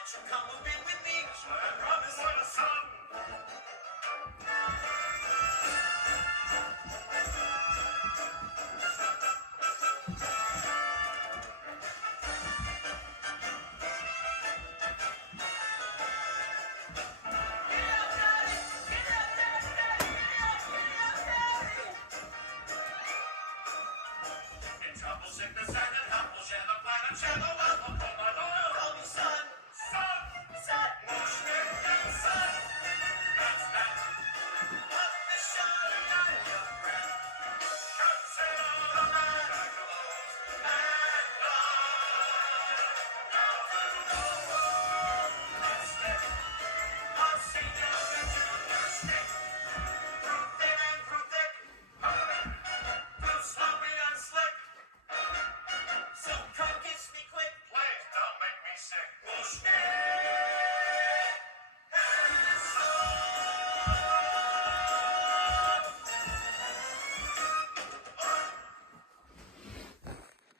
won't you come move in with me? I promise for the sun. In trouble, sickness, and in health, we'll share the planet, share the wealth. I'll put my loyal Call me son, son. son. Mushnick and son. That's that. Up the shine on your breath. Captain of the night. Jackalope and God. Now through the world, let's stick. Our senior and junior stick. Through thin and through thick. Through sloppy and slick. So come kiss me quick. Please don't make me sick. Mushnick